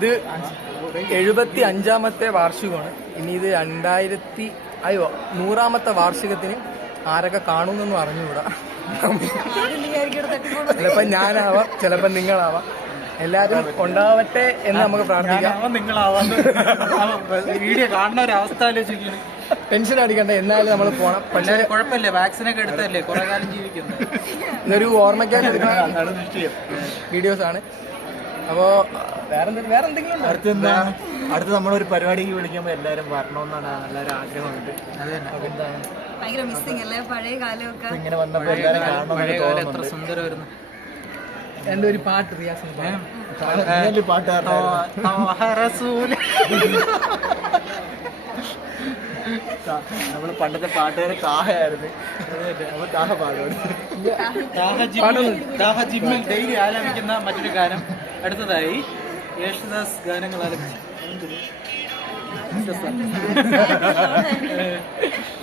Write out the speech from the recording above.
ഇത് 75ാമത്തെ വാർഷികമാണ്. ഇനി ഇത് 100ാമത്തെ വാർഷികത്തിന് ആരൊക്കെ കാണുമെന്നൊന്നും അറിഞ്ഞുകൂടാ. ചിലപ്പോ ഞാനാവാം, ചിലപ്പോ നിങ്ങളാവാം. എല്ലാരും ഉണ്ടാവട്ടെ എന്ന് നമുക്ക് പ്രാർത്ഥിക്കാം. വീഡിയോ കാണുന്ന ഒരു അവസ്ഥ ടെൻഷൻ അടിക്കണ്ട, എന്നാലും നമ്മൾ പോണം. പക്ഷേ കുഴപ്പമില്ല, വാക്സിനൊക്കെ എടുത്തല്ലേ കുറെ കാലം ജീവിക്കുന്നത്. ഇതൊരു ഓർമ്മയ്ക്കായിട്ട് എടുക്കുന്ന വീഡിയോസ് ആണ്. അപ്പോ വേറെന്തെങ്കിലും അടുത്ത് നമ്മളൊരു പരിപാടിക്ക് വിളിക്കുമ്പോൾ എല്ലാരും വരണമെന്നാണ് എല്ലാവരും ആഗ്രഹമുണ്ട്. ഭയങ്കര മിസ്സിംഗ് അല്ലേ പഴയ കാലമൊക്കെ. ഇങ്ങനെ വന്നപ്പോൾ എല്ലാവരും കാണണം. എത്ര സുന്ദരമായിരുന്നു. എന്റെ ഒരു പാട്ട് റിയാസ് പാട്ടുകാരൻ നമ്മള് പണ്ടത്തെ പാട്ടുകാരെ താഹയായിരുന്നു. താഹ പാടും ജിമ്മിൽ ഡെയിലി ആലപിക്കുന്ന മറ്റൊരു ഗാനം. അടുത്തതായി യേശുദാസ് ഗാനങ്ങൾ ആലപിച്ചു.